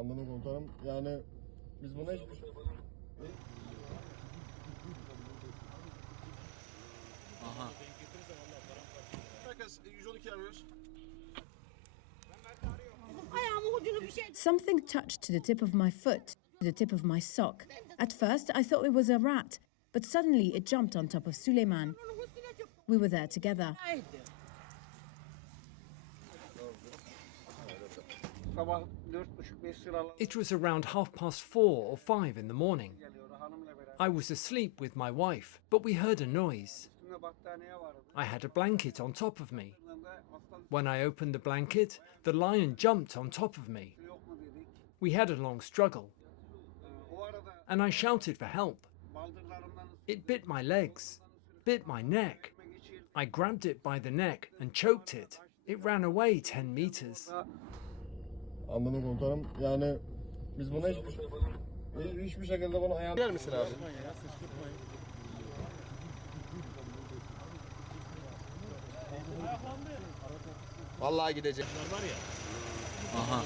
Anladım komutanım. Yani biz buna hiçbir şey Aha. Herkes 112 arıyoruz. Something touched the tip of my foot, the tip of my sock. At first, I thought it was a rat, but suddenly it jumped on top of Suleiman. We were there together. It was around 4:30 or 5 in the morning. I was asleep with my wife, but we heard a noise. I had a blanket on top of me. When I opened the blanket, the lion jumped on top of me. We had a long struggle, and I shouted for help. It bit my legs, bit my neck. I grabbed it by the neck and choked it. It ran away 10 meters. Anladım komutanım. Yani biz buna hiçbir şekilde bunu ayağına... Gelir misin abi? Vallahi gidecek. Var ya. Aha.